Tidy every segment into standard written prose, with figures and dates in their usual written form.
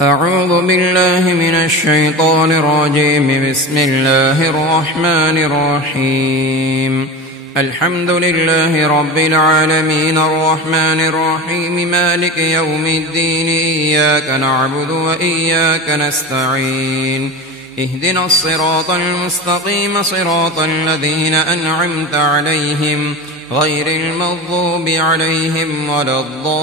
أعوذ بالله من الشيطان الرجيم. بسم الله الرحمن الرحيم. الحمد لله رب العالمين الرحمن الرحيم مالك يوم الدين. إياك نعبد وإياك نستعين. اهدنا الصراط المستقيم صراط الذين أنعمت عليهم غير المغضوب عليهم ولا الضالين.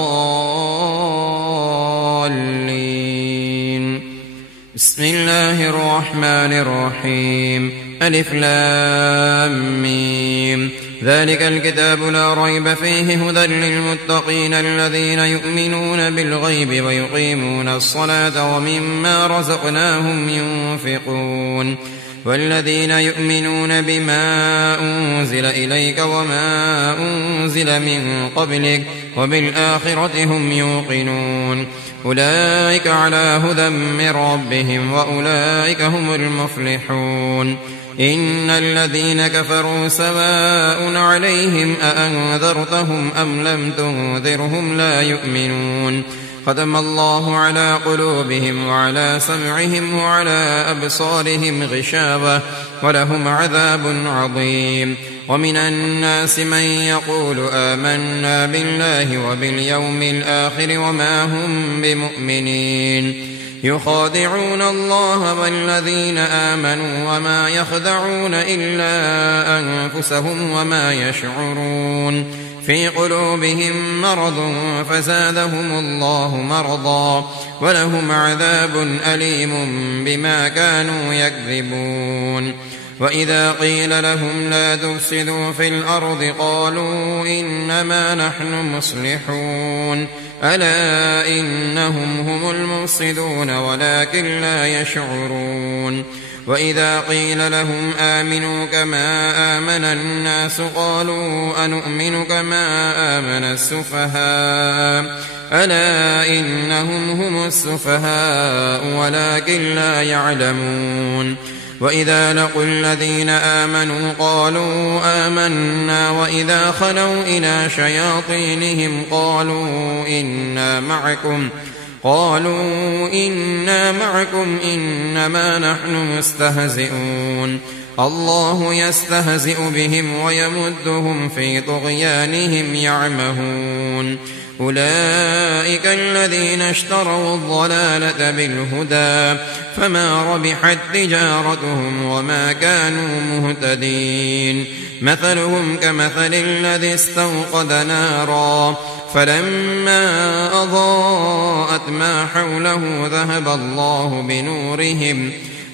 بسم الله الرحمن الرحيم. ألف لام ميم. ذلك الكتاب لا ريب فيه هدى للمتقين الذين يؤمنون بالغيب ويقيمون الصلاة ومما رزقناهم ينفقون والذين يؤمنون بما أنزل إليك وما أنزل من قبلك وبالآخرة هم يوقنون. أولئك على هدى من ربهم وأولئك هم المفلحون. إن الذين كفروا سواء عليهم أأنذرتهم أم لم تنذرهم لا يؤمنون. ختم الله على قلوبهم وعلى سمعهم وعلى أبصارهم غشاوة ولهم عذاب عظيم. ومن الناس من يقول آمنا بالله وباليوم الآخر وما هم بمؤمنين. يخادعون الله والذين آمنوا وما يخدعون إلا أنفسهم وما يشعرون. في قلوبهم مرض فزادهم الله مرضا ولهم عذاب أليم بما كانوا يكذبون. وإذا قيل لهم لا تفسدوا في الأرض قالوا إنما نحن مصلحون. ألا إنهم هم المفسدون ولكن لا يشعرون. وإذا قيل لهم آمنوا كما آمن الناس قالوا أنؤمن كما آمن السفهاء. ألا إنهم هم السفهاء ولكن لا يعلمون. وإذا لقوا الذين آمنوا قالوا آمنا وإذا خلوا إلى شياطينهم قالوا إنا معكم إنما نحن مستهزئون. الله يستهزئ بهم ويمدهم في طغيانهم يعمهون. أولئك الذين اشتروا الضلالة بالهدى فما ربحت تجارتهم وما كانوا مهتدين. مثلهم كمثل الذي استوقد نارا فلما أضاءت ما حوله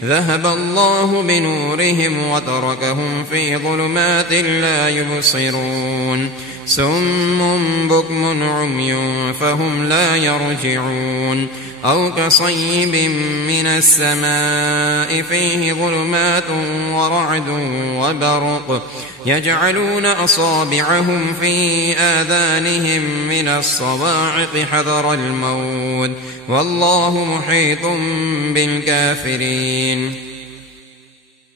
ذهب الله بنورهم وتركهم في ظلمات لا يبصرون. سم بكم عمي فهم لا يرجعون. أو كصيب من السماء فيه ظلمات ورعد وبرق يجعلون أصابعهم في آذانهم من الصواعق حذر الموت والله محيط بالكافرين.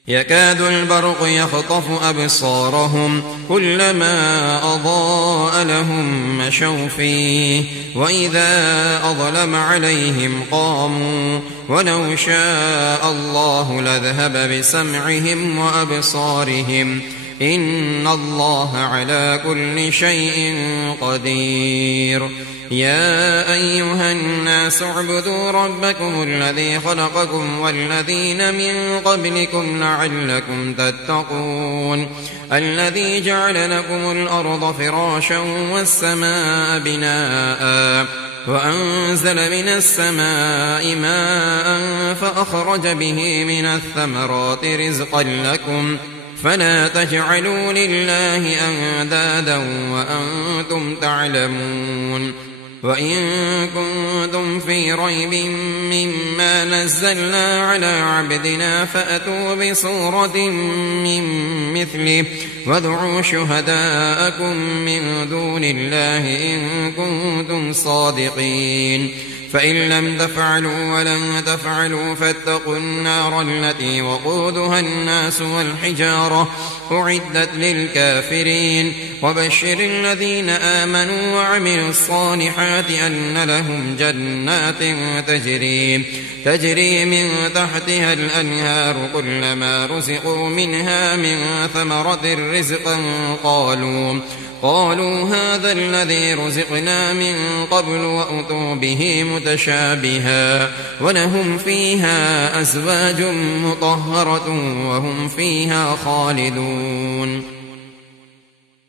يكاد البرق يخطف أبصارهم كلما أضاء لهم مشوا فيه وإذا أظلم عليهم قاموا ولو شاء الله لذهب بسمعهم وأبصارهم إن الله على كل شيء قدير. يا أيها الناس اعبدوا ربكم الذي خلقكم والذين من قبلكم لعلكم تتقون. الذي جعل لكم الأرض فراشا والسماء بناء وأنزل من السماء ماء فأخرج به من الثمرات رزقا لكم فلا تجعلوا لله أندادا وأنتم تعلمون. وإن كنتم في ريب مما نزلنا على عبدنا فأتوا بسورة من مثله وادعوا شهداءكم من دون الله إن كنتم صادقين. فإن لم تفعلوا ولن تفعلوا فاتقوا النار التي وقودها الناس والحجارة أعدت للكافرين وبشر الذين آمنوا وعملوا الصالحات أن لهم جنات تجري من تحتها الأنهار كلما رزقوا منها من ثمرة رزقا قالوا هذا الذي رزقنا من قبل وأتوا به متشابها ولهم فيها أزواج مطهرة وهم فيها خالدون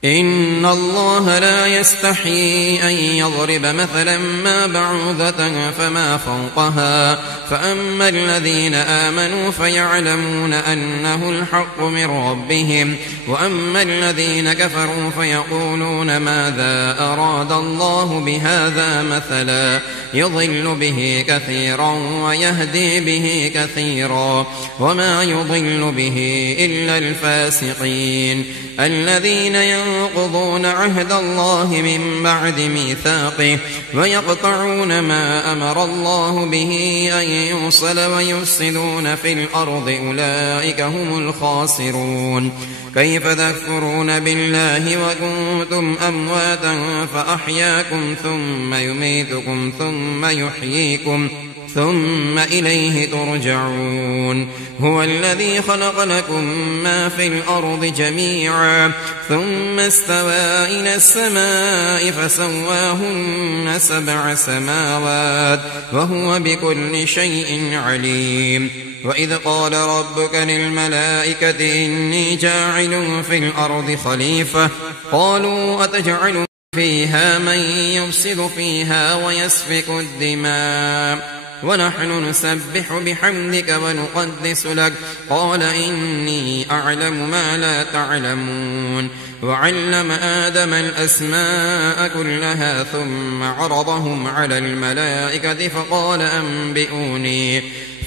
إن الله لا يستحيي أن يضرب مثلا ما بعوضة فما فوقها فأما الذين آمنوا فيعلمون أنه الحق من ربهم وأما الذين كفروا فيقولون ماذا أراد الله بهذا مثلا يضل به كثيرا ويهدي به كثيرا وما يضل به إلا الفاسقين الذين ينقضون عهد الله من بعد ميثاقه ويقطعون ما أمر الله به أن يوصل ويفسدون في الأرض أولئك هم الخاسرون كيف تكفرون بالله وكنتم أمواتا فأحياكم ثم يميتكم ثم يحييكم ثم إليه ترجعون هو الذي خلق لكم ما في الأرض جميعا ثم استوى إلى السماء فسواهن 7 سماوات وهو بكل شيء عليم وإذ قال ربك للملائكة إني جاعل في الأرض خليفة قالوا أتجعل فيها من يفسد فيها ويسفك الدماء ونحن نسبح بحمدك ونقدس لك قال إني أعلم ما لا تعلمون وعلم آدم الأسماء كلها ثم عرضهم على الملائكة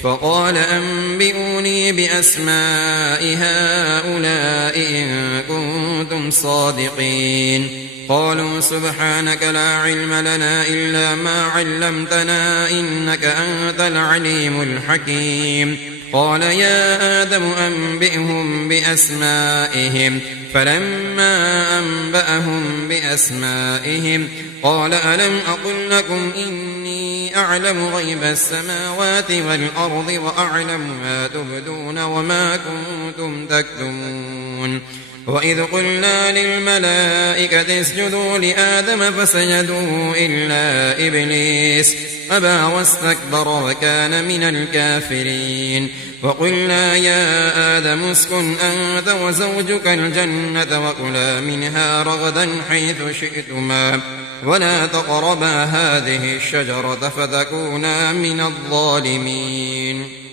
فقال أنبئوني بأسماء هؤلاء إن كنتم صادقين قالوا سبحانك لا علم لنا إلا ما علمتنا إنك أنت العليم الحكيم قال يا آدم أنبئهم بأسمائهم فلما أنبأهم بأسمائهم قال ألم أقل لكم إني أعلم غيب السماوات والأرض وأعلم ما تبدون وما كنتم تكتمون وإذ قلنا للملائكة اسجدوا لآدم فسجدوا إلا إبليس أبى واستكبر وكان من الكافرين وقلنا يا آدم اسكن أنت وزوجك الجنة وكلا منها رغدا حيث شئتما ولا تقربا هذه الشجرة فتكونا من الظالمين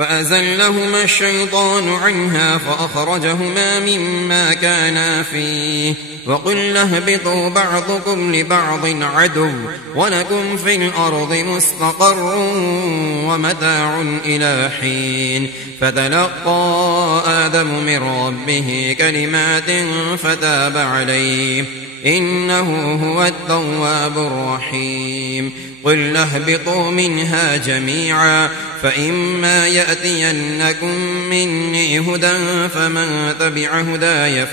فأزلهما الشيطان عنها فأخرجهما مما كانا فيه وقلنا اهبطوا بعضكم لبعض عدو ولكم في الأرض مستقر ومتاع إلى حين فتلقى آدم من ربه كلمات فتاب عليه إنه هو التواب الرحيم قلنا اهبطوا منها جميعا فإما يأتينكم مني هدى فمن تبع هداي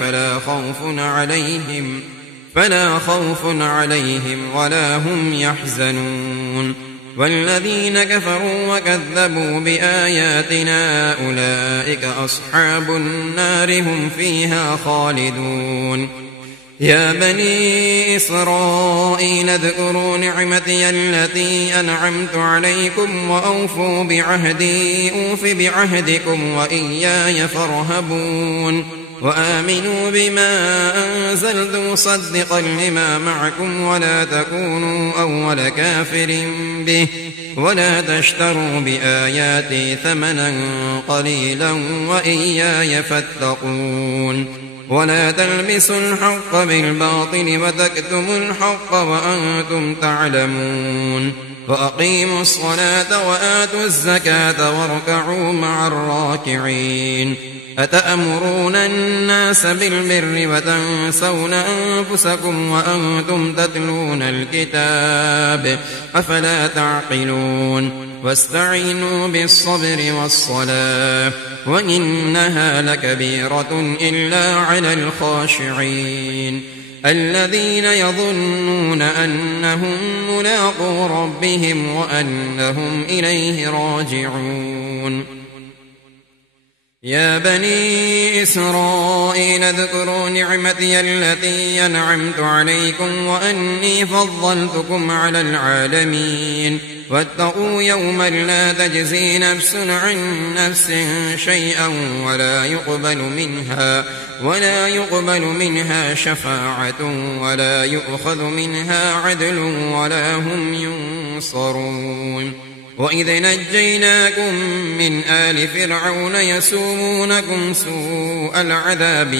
فلا خوف عليهم ولا هم يحزنون والذين كفروا وكذبوا بآياتنا أولئك أصحاب النار هم فيها خالدون يا بني إسرائيل اذكروا نعمتي التي أنعمت عليكم وأوفوا بعهدي أوف بعهدكم وإياي فارهبون وآمنوا بما أنزلت مصدقا لما معكم ولا تكونوا أول كافر به ولا تشتروا بآياتي ثمنا قليلا وإياي فاتقون ولا تلبسوا الحق بالباطل وتكتموا الحق وأنتم تعلمون وأقيموا الصلاة وآتوا الزكاة واركعوا مع الراكعين أتأمرون الناس بالبر وتنسون أنفسكم وأنتم تتلون الكتاب أفلا تعقلون واستعينوا بالصبر والصلاة وإنها لكبيرة إلا على الخاشعين الذين يظنون أنهم ملاقو ربهم وأنهم إليه راجعون يا بني إسرائيل اذكروا نعمتي التي أنعمت عليكم وأني فضلتكم على العالمين واتقوا يوما لا تجزي نفس عن نفس شيئا ولا يقبل منها شفاعة ولا يؤخذ منها عدل ولا هم ينصرون وإذ نجيناكم من آل فرعون يسومونكم سوء العذاب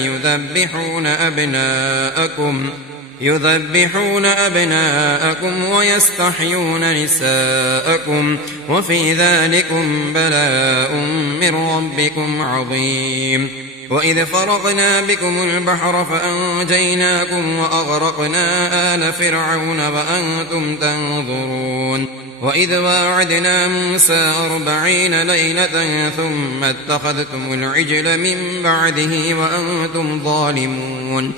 يذبحون أبناءكم ويستحيون نساءكم وفي ذلكم بلاء من ربكم عظيم وإذ فرقنا بكم البحر فأنجيناكم وأغرقنا آل فرعون وأنتم تنظرون وإذ واعدنا موسى 40 ليلة ثم اتخذتم العجل من بعده وأنتم ظالمون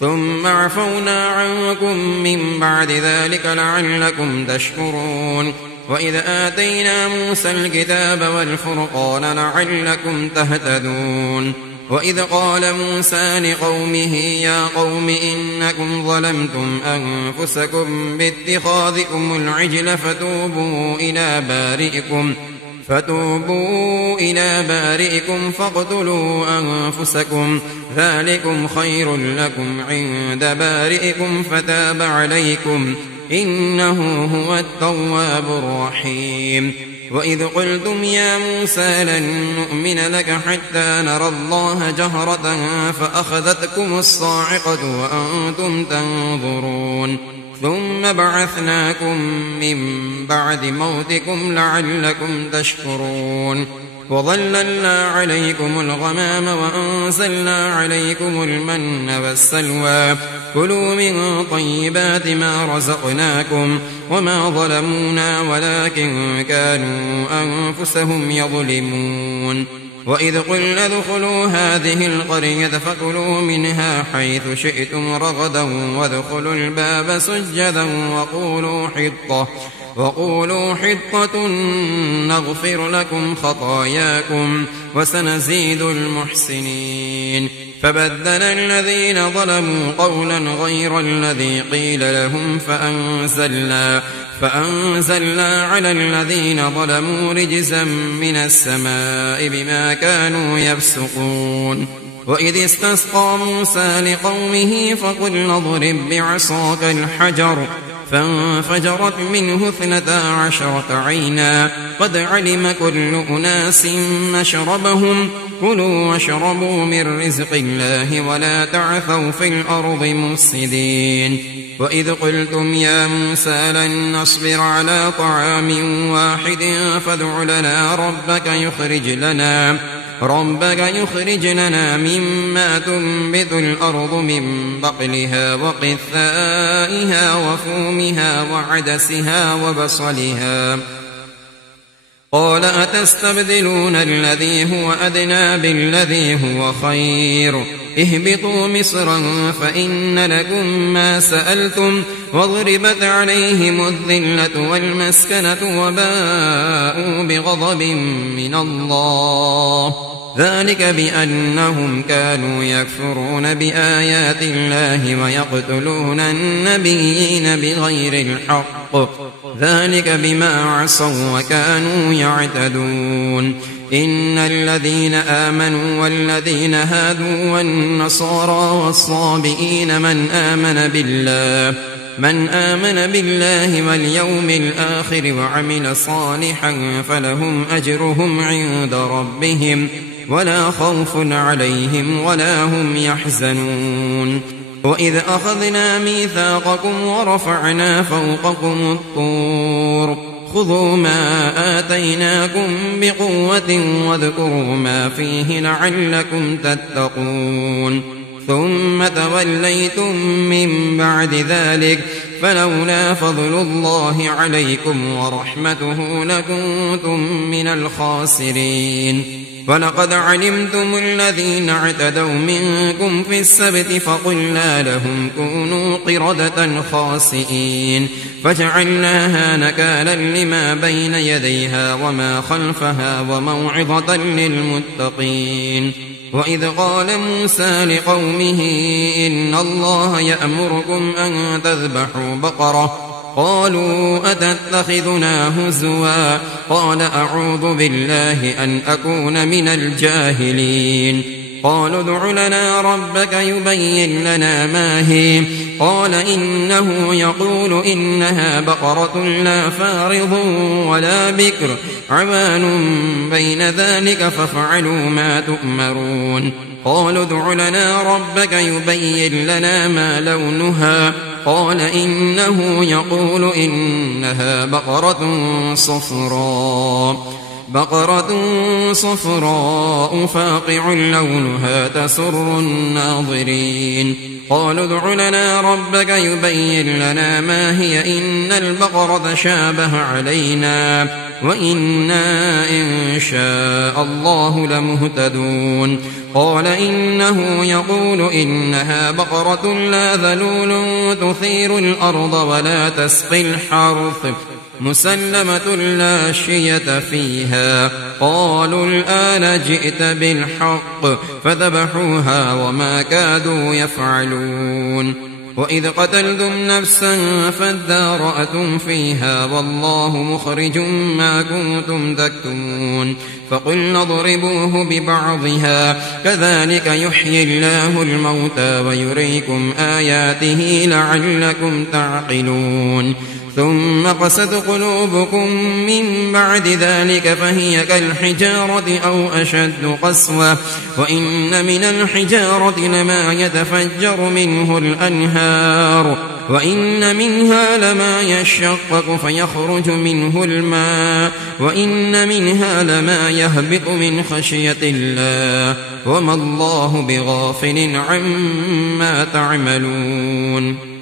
ثم عفونا عنكم من بعد ذلك لعلكم تشكرون وإذ آتينا موسى الكتاب والفرقان لعلكم تهتدون وإذ قال موسى لقومه يا قوم إنكم ظلمتم أنفسكم باتخاذكم العجل فتوبوا إلى بارئكم فاقتلوا أنفسكم ذلكم خير لكم عند بارئكم فتاب عليكم إنه هو التواب الرحيم وإذ قلتم يا موسى لن نؤمن لك حتى نرى الله جهرة فأخذتكم الصاعقة وأنتم تنظرون ثم بعثناكم من بعد موتكم لعلكم تشكرون وظللنا عليكم الغمام وأنزلنا عليكم المن والسلوى كلوا من طيبات ما رزقناكم وما ظلمونا ولكن كانوا أنفسهم يظلمون وإذ قلنا ادخلوا هذه القرية فكلوا منها حيث شئتم رغدا وادخلوا الباب سجدا وقولوا حطة نغفر لكم خطاياكم وسنزيد المحسنين فبدل الذين ظلموا قولا غير الذي قيل لهم فأنزلنا على الذين ظلموا رجزا من السماء بما كانوا يفسقون وإذ استسقى موسى لقومه فقلنا اضرب بعصاك الحجر فانفجرت منه 12 عينا قد علم كل أناس مشربهم كلوا واشربوا من رزق الله ولا تعثوا في الأرض مفسدين وإذ قلتم يا موسى لن نصبر على طعام واحد فادع لنا ربك يخرج لنا مما تنبت الأرض من بقلها وقثائها وفومها وعدسها وبصلها قال أتستبدلون الذي هو أدنى بالذي هو خير اهبطوا مصرا فإن لكم ما سألتم وضربت عليهم الذلة والمسكنة وباءوا بغضب من الله ذلك بأنهم كانوا يكفرون بآيات الله ويقتلون النبيين بغير الحق ذلك بما عصوا وكانوا يعتدون إن الذين آمنوا والذين هادوا والنصارى والصابئين من آمن بالله واليوم الآخر وعمل صالحا فلهم أجرهم عند ربهم ولا خوف عليهم ولا هم يحزنون وإذ أخذنا ميثاقكم ورفعنا فوقكم الطور خذوا ما آتيناكم بقوة واذكروا ما فيه لعلكم تتقون ثم توليتم من بعد ذلك فلولا فضل الله عليكم ورحمته لكنتم من الخاسرين ولقد علمتم الذين اعتدوا منكم في السبت فقلنا لهم كونوا قردة خاسئين فجعلناها نكالا لما بين يديها وما خلفها وموعظة للمتقين وإذ قال موسى لقومه إن الله يأمركم أن تذبحوا بقرة قالوا أتتخذنا هزوا قال أعوذ بالله أن أكون من الجاهلين قالوا ادع لنا ربك يبين لنا ما هي قال إنه يقول إنها بقرة لا فارض ولا بكر عوان بين ذلك فافعلوا ما تؤمرون قالوا ادع لنا ربك يبين لنا ما لونها قال إنه يقول إنها بقرة صفراء فاقع لونها تسر الناظرين قالوا ادع لنا ربك يبين لنا ما هي إن البقرة شابه علينا وإنا إن شاء الله لمهتدون قال إنه يقول إنها بقرة لا ذلول تثير الأرض ولا تسقي الحرث مسلمة لا شية فيها قالوا الآن جئت بالحق فذبحوها وما كادوا يفعلون وإذ قتلتم نفسا فادارأتم فيها والله مخرج ما كنتم تكتمون فقلنا اضربوه ببعضها كذلك يحيي الله الموتى ويريكم آياته لعلكم تعقلون ثم قست قلوبكم من بعد ذلك فهي كالحجارة أو أشد قسوة وإن من الحجارة لما يتفجر منه الأنهار وإن منها لما يشقق فيخرج منه الماء وإن منها لما يهبط من خشية الله وما الله بغافل عما تعملون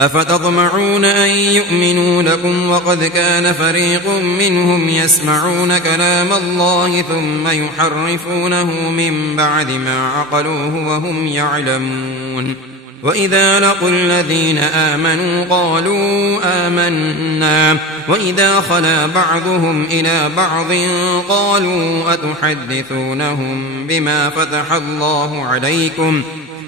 أفتطمعون أن يؤمنوا لكم وقد كان فريق منهم يسمعون كلام الله ثم يحرفونه من بعد ما عقلوه وهم يعلمون وإذا لقوا الذين آمنوا قالوا آمنا وإذا خلا بعضهم إلى بعض قالوا أتحدثونهم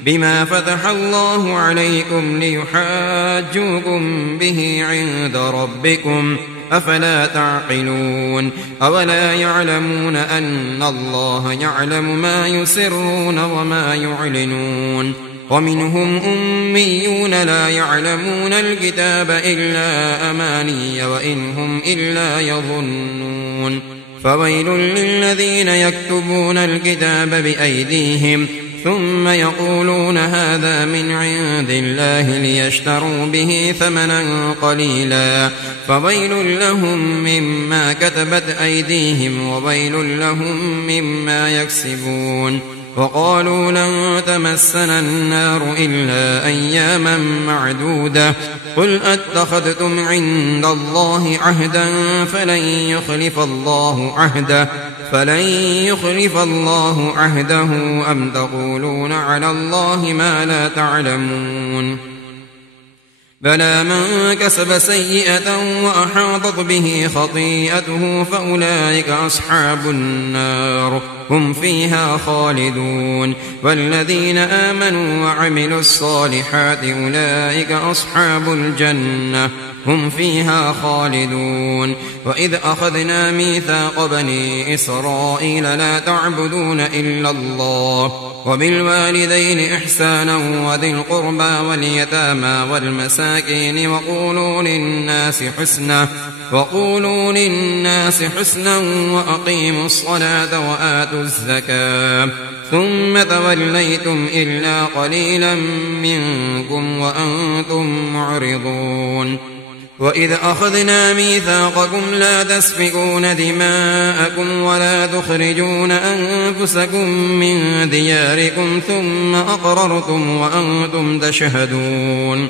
بما فتح الله عليكم ليحاجوكم به عند ربكم أفلا تعقلون أولا يعلمون أن الله يعلم ما يسرون وما يعلنون ومنهم أميون لا يعلمون الكتاب إلا أماني وإن هم إلا يظنون فويل للذين يكتبون الكتاب بأيديهم ثم يقولون هذا من عند الله ليشتروا به ثمنا قليلا فويل لهم مما كتبت أيديهم وويل لهم مما يكسبون وقالوا لن تمسنا النار إلا أياما معدودة قل أتخذتم عند الله عهدا فلن يخلف الله عهده أم تقولون على الله ما لا تعلمون بلى من كسب سيئة وأحاطت به خطيئته فأولئك أصحاب النار هم فيها خالدون والذين آمنوا وعملوا الصالحات أولئك أصحاب الجنة هم فيها خالدون وإذ أخذنا ميثاق بني إسرائيل لا تعبدون إلا الله وبالوالدين إحسانا وذي القربى واليتامى والمساكين وقولوا للناس حسنا وأقيموا الصلاة وآتوا الزكاة ثم توليتم إلا قليلا منكم وأنتم معرضون وإذ أخذنا ميثاقكم لا تسفكون دماءكم ولا تخرجون أنفسكم من دياركم ثم أقررتم وأنتم تشهدون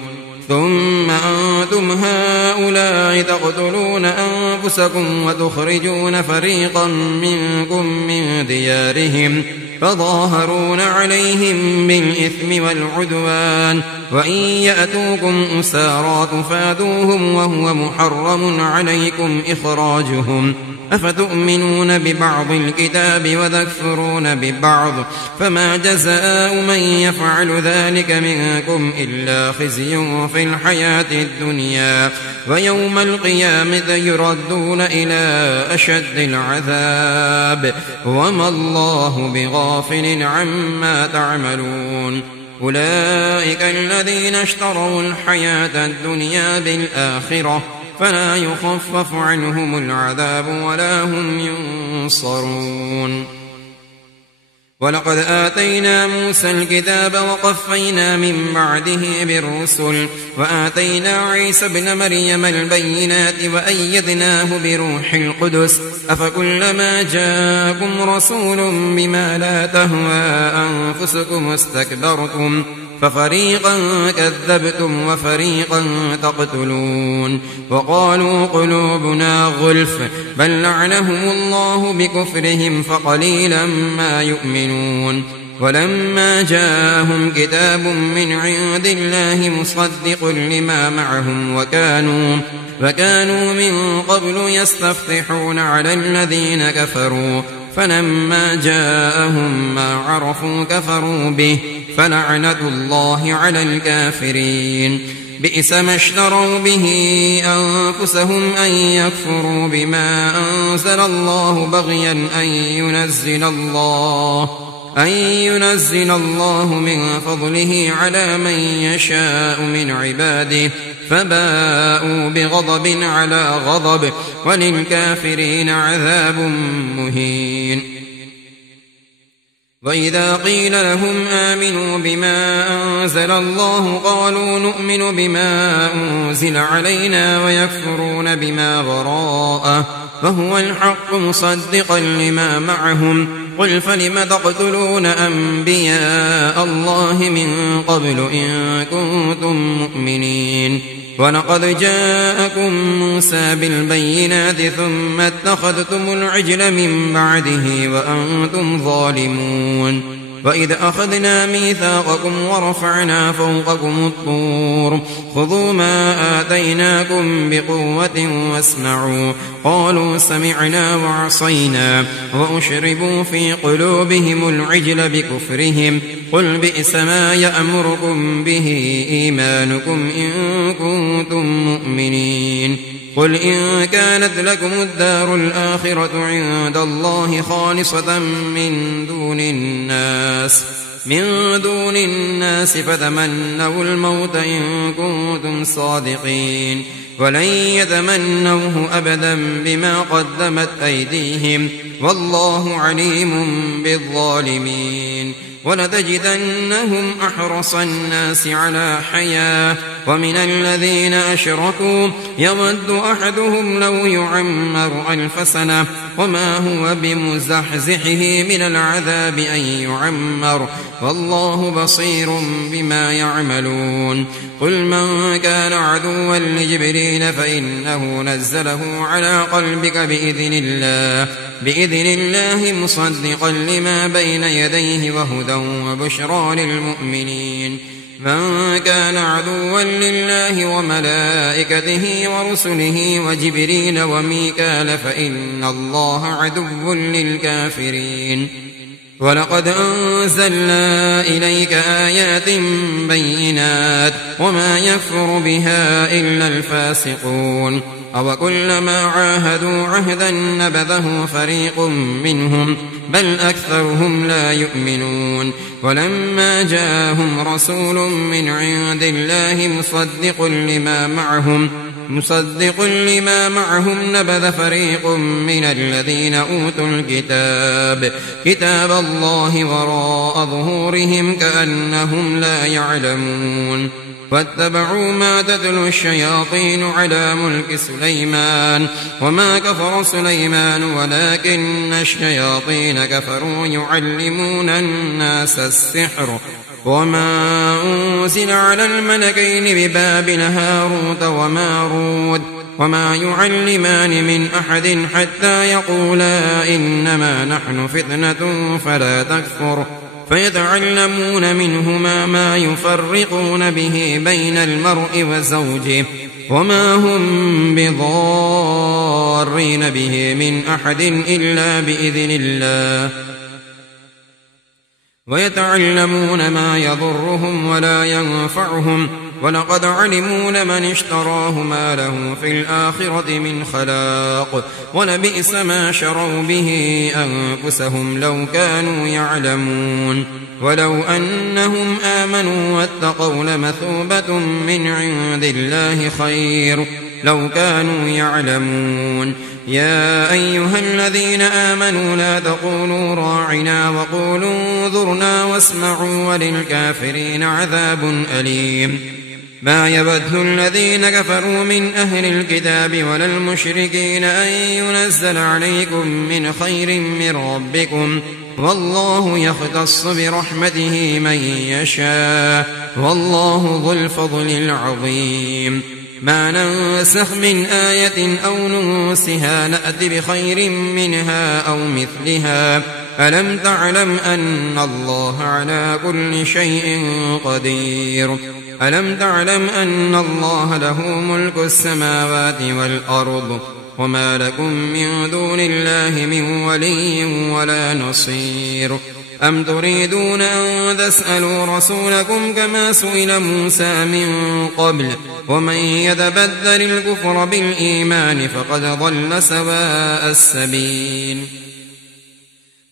ثم أنتم هؤلاء تقتلون أنفسكم وتخرجون فريقا منكم من ديارهم فظاهرون عليهم بالإثم والعدوان وإن يأتوكم أسارى تفادوهم وهو محرم عليكم إخراجهم أفتؤمنون ببعض الكتاب وتكفرون ببعض فما جزاء من يفعل ذلك منكم إلا خزي في الحياة الدنيا ويوم القيامة يردون إلى أشد العذاب وما الله بغافل عما تعملون أولئك الذين اشتروا الحياة الدنيا بالآخرة فلا يخفف عنهم العذاب ولا هم ينصرون ولقد آتينا موسى الكتاب وقفينا من بعده بالرسل وآتينا عيسى ابن مريم البينات وأيدناه بروح القدس أفكلما جاءكم رسول بما لا تهوى أنفسكم استكبرتم ففريقا كذبتم وفريقا تقتلون وقالوا قلوبنا غلف بل لعنهم الله بكفرهم فقليلا ما يؤمنون ولما جاءهم كتاب من عند الله مصدق لما معهم وكانوا من قبل يستفتحون على الذين كفروا فلما جاءهم ما عرفوا كفروا به فلعنة الله على الكافرين بئس ما اشتروا به أنفسهم أن يكفروا بما أنزل الله بغيا أن ينزل الله من فضله على من يشاء من عباده فباءوا بغضب على غضب وللكافرين عذاب مهين وإذا قيل لهم آمنوا بما أنزل الله قالوا نؤمن بما أنزل علينا ويكفرون بما وراءه فهو الحق مصدقا لما معهم قل فلم تقتلون أنبياء الله من قبل إن كنتم مؤمنين ولقد جاءكم موسى بالبينات ثم اتخذتم العجل من بعده وأنتم ظالمون وإذ أخذنا ميثاقكم ورفعنا فوقكم الطور خذوا ما آتيناكم بقوة واسمعوا قالوا سمعنا وعصينا وأشربوا في قلوبهم العجل بكفرهم قل بئس ما يأمركم به إيمانكم إن كنتم مؤمنين قل إن كانت لكم الدار الآخرة عند الله خالصة من دون الناس فتمنوا الموت إن كنتم صادقين ولن يتمنوه أبدا بما قدمت أيديهم والله عليم بالظالمين ولتجدنهم أحرص الناس على حياة ومن الذين أشركوا يود أحدهم لو يعمر 1000 سنة وما هو بمزحزحه من العذاب أن يعمر والله بصير بما يعملون قل من كان عدوا لجبريل فإنه نزله على قلبك بإذن الله مصدقا لما بين يديه وهدى وبشرى للمؤمنين من كان عدوا لله وملائكته ورسله وجبريل وميكال فإن الله عدو للكافرين ولقد أنزلنا إليك آيات بينات وما يكفر بها إلا الفاسقون أوكلما عاهدوا عهدا نبذه فريق منهم بل أكثرهم لا يؤمنون ولما جاءهم رسول من عند الله مصدق لما معهم نبذ فريق من الذين أوتوا الكتاب كتاب الله وراء ظهورهم كأنهم لا يعلمون واتبعوا ما تتلو الشياطين على ملك سليمان وما كفر سليمان ولكن الشياطين كفروا يعلمون الناس السحر وما أنزل على الملكين ببابل هاروت وماروت وما يعلمان من أحد حتى يقولا إنما نحن فتنة فلا تكفر فيتعلمون منهما ما يفرقون به بين المرء وزوجه وما هم بضارين به من أحد إلا بإذن الله ويتعلمون ما يضرهم ولا ينفعهم ولقد علموا لمن اشتراه ما له في الآخرة من خلاق ولبئس ما شروا به أنفسهم لو كانوا يعلمون ولو أنهم آمنوا واتقوا لمثوبة من عند الله خير لو كانوا يعلمون يا أيها الذين آمنوا لا تقولوا راعنا وقولوا انظرنا واسمعوا وللكافرين عذاب أليم ما يود الذين كفروا من أهل الكتاب ولا المشركين أن ينزل عليكم من خير من ربكم والله يختص برحمته من يشاء والله ذو الفضل العظيم ما ننسخ من آية أو ننسها نأت بخير منها أو مثلها ألم تعلم أن الله على كل شيء قدير ألم تعلم أن الله له ملك السماوات والأرض وما لكم من دون الله من ولي ولا نصير أم تريدون أن تسألوا رسولكم كما سئل موسى من قبل ومن يتبدل الكفر بالإيمان فقد ضل سواء السبيل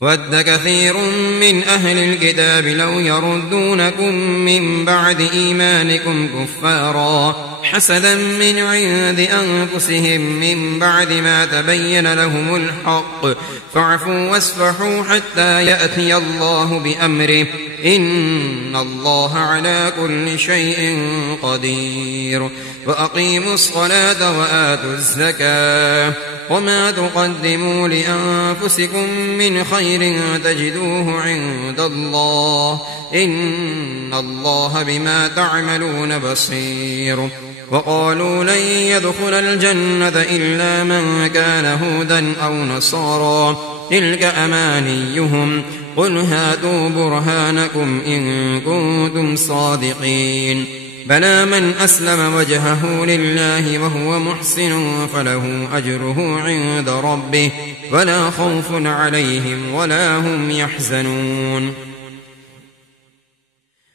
ود كثير من أهل الكتاب لو يردونكم من بعد إيمانكم كفارا حسدا من عند أنفسهم من بعد ما تبين لهم الحق فاعفوا واصفحوا حتى يأتي الله بأمره إن الله على كل شيء قدير وأقيموا الصلاة وآتوا الزكاة وما تقدموا لأنفسكم من خير تجدوه عند الله إن الله بما تعملون بصير وقالوا لن يدخل الجنة إلا من كان هودا أو نصارى تلك أمانيهم قل هاتوا برهانكم إن كنتم صادقين بلى من أسلم وجهه لله وهو محسن فله أجره عند ربه ولا خوف عليهم ولا هم يحزنون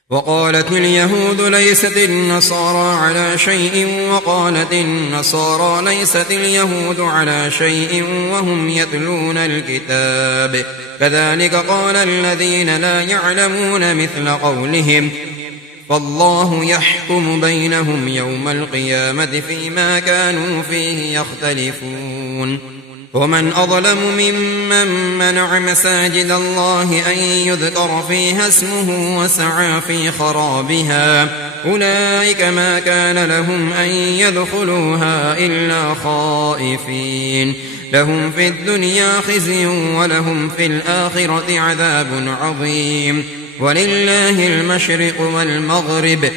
وقالت اليهود ليست النصارى على شيء وقالت النصارى ليست اليهود على شيء وهم يتلون الكتاب كذلك قال الذين لا يعلمون مثل قولهم فالله يحكم بينهم يوم القيامة فيما كانوا فيه يختلفون ومن أظلم ممن منع مساجد الله أن يذكر فيها اسمه وسعى في خرابها أولئك ما كان لهم أن يدخلوها إلا خائفين لهم في الدنيا خزي ولهم في الآخرة عذاب عظيم ولله المشرق والمغرب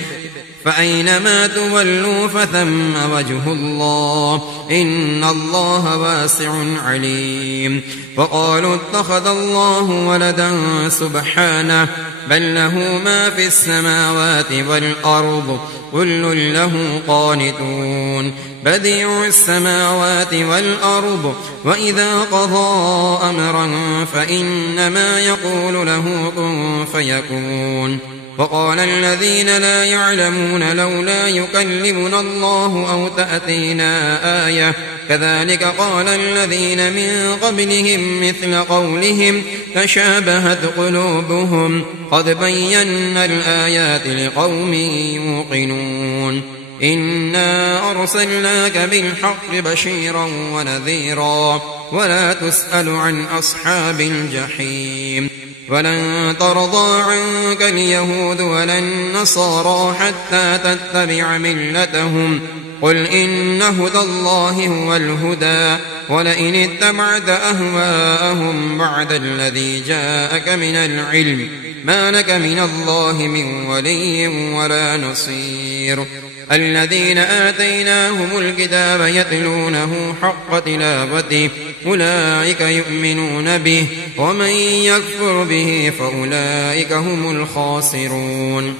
فأينما تولوا فثم وجه الله إن الله واسع عليم وقالوا اتخذ الله ولدا سبحانه بل له ما في السماوات والأرض كل له قانتون بديع السماوات والأرض وإذا قضى أمرا فإنما يقول له كن فيكون وقال الذين لا يعلمون لولا يكلمنا الله أو تأتينا آية كذلك قال الذين من قبلهم مثل قولهم تشابهت قلوبهم قد بينا الآيات لقوم يوقنون إنا أرسلناك بالحق بشيرا ونذيرا ولا تسأل عن أصحاب الجحيم ولن ترضى عنك اليهود ولا النصارى حتى تتبع ملتهم قل إن هدى الله هو الهدى ولئن اتبعت أهواءهم بعد الذي جاءك من العلم ما لك من الله من ولي ولا نصير الذين آتيناهم الكتاب يتلونه حق تلاوته أولئك يؤمنون به ومن يكفر به فأولئك هم الخاسرون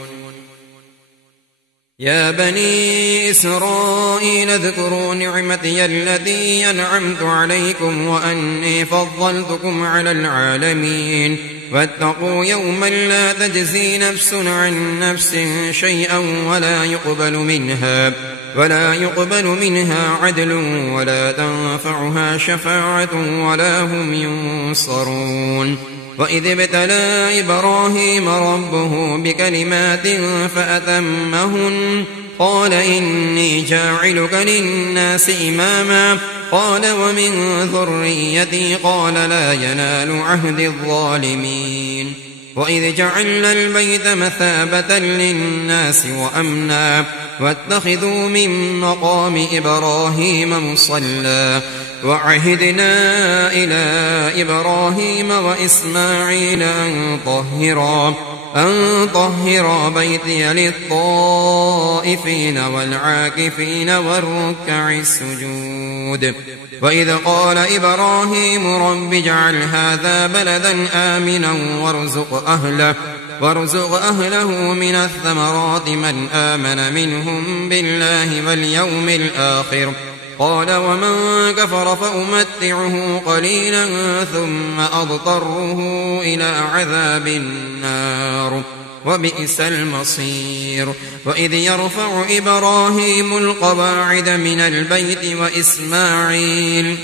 يا بني إسرائيل اذكروا نعمتي التي أنعمت عليكم وأني فضلتكم على العالمين واتقوا يوما لا تجزي نفس عن نفس شيئا ولا يقبل منها عدل ولا تنفعها شفاعة ولا هم ينصرون وإذ ابتلى إبراهيم ربه بكلمات فأتمهن قال إني جاعلك للناس إماما قال ومن ذريتي قال لا ينال عهد الظالمين وإذ جعلنا البيت مثابة للناس وأمنا واتخذوا من مقام إبراهيم مصلى وعهدنا إلى إبراهيم وإسماعيل أن طهرا بيتي للطائفين والعاكفين والركع السجود وإذ قال إبراهيم رب اجعل هذا بلدا آمنا وارزق أهله من الثمرات من آمن منهم بالله واليوم الآخر قال ومن كفر فأمتعه قليلا ثم أضطره إلى عذاب النار وبئس المصير وإذ يرفع إبراهيم القواعد من البيت وإسماعيل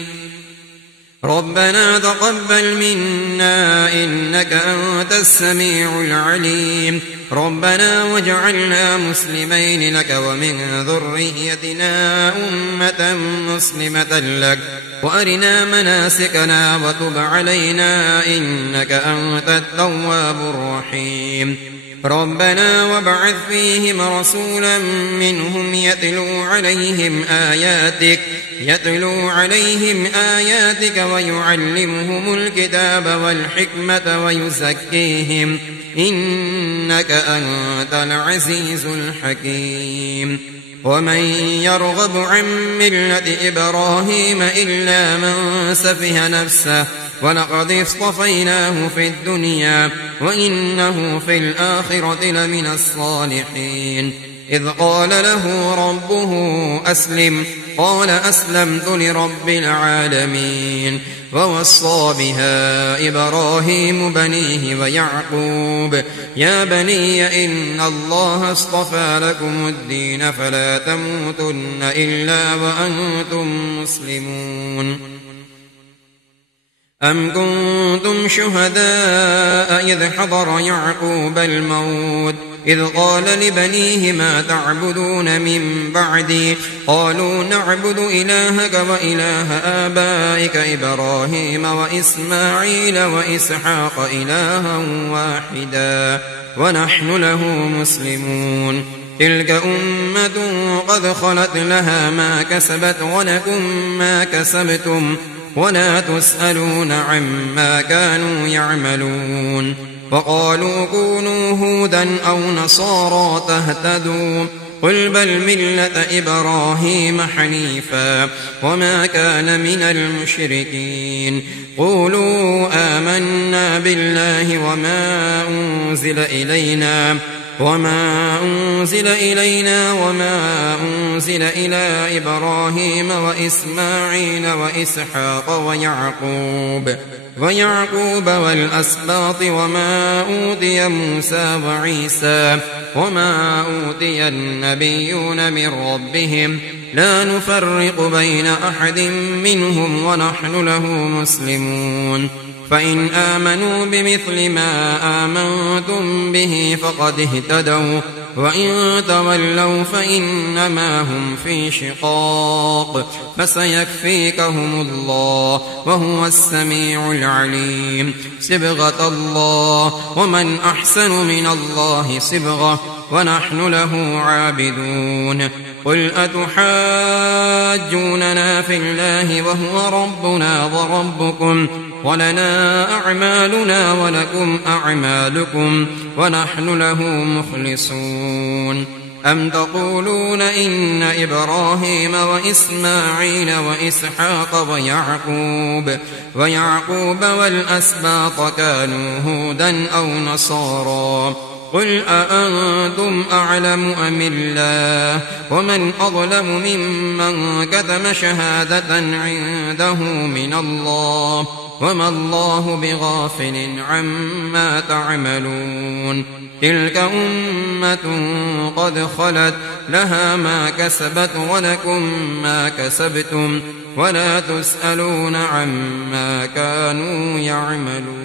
ربنا تقبل منا إنك أنت السميع العليم ربنا واجعلنا مسلمين لك ومن ذريتنا أمة مسلمة لك وأرنا مناسكنا وتب علينا إنك أنت التواب الرحيم ربنا وابعث فيهم رسولا منهم يتلو عليهم آياتك ويعلمهم الكتاب والحكمة ويزكيهم إنك أنت العزيز الحكيم ومن يرغب عن ملة إبراهيم إلا من سفه نفسه ولقد اصطفيناه في الدنيا وإنه في الآخرة لمن الصالحين إذ قال له ربه أسلم قال أسلمت لرب العالمين ووصى بها إبراهيم بنيه ويعقوب يا بني إن الله اصطفى لكم الدين فلا تموتن إلا وأنتم مسلمون أم كنتم شهداء إذ حضر يعقوب الموت إذ قال لبنيه ما تعبدون من بعدي قالوا نعبد إلهك وإله آبائك إبراهيم وإسماعيل وإسحاق إلها واحدا ونحن له مسلمون تلك أمة قد خلت لها ما كسبت ولكم ما كسبتم ولا تسألون عما كانوا يعملون وقالوا كونوا هودا أو نصارى تهتدوا قل بل ملة إبراهيم حنيفا وما كان من المشركين قولوا آمنا بالله وما أنزل إلينا وما أنزل إلى إبراهيم وإسماعيل وإسحاق ويعقوب والأسباط وما أوتي موسى وعيسى وما أوتي النبيون من ربهم لا نفرق بين أحد منهم ونحن له مسلمون فإن آمنوا بمثل ما آمنتم به فقد اهتدوا وإن تولوا فإنما هم في شقاق فسيكفيكهم الله وهو السميع العليم صبغة الله ومن أحسن من الله صبغة ونحن له عابدون قل أتحاجوننا في الله وهو ربنا وربكم ولنا أعمالنا ولكم أعمالكم ونحن له مخلصون أم تقولون إن إبراهيم وإسماعيل وإسحاق ويعقوب والأسباط كانوا هودا أو نصارى قل أأنتم أعلم أم الله ومن أظلم ممن كتم شهادة عنده من الله وما الله بغافل عما تعملون تلك أمة قد خلت لها ما كسبت ولكم ما كسبتم ولا تسألون عما كانوا يعملون.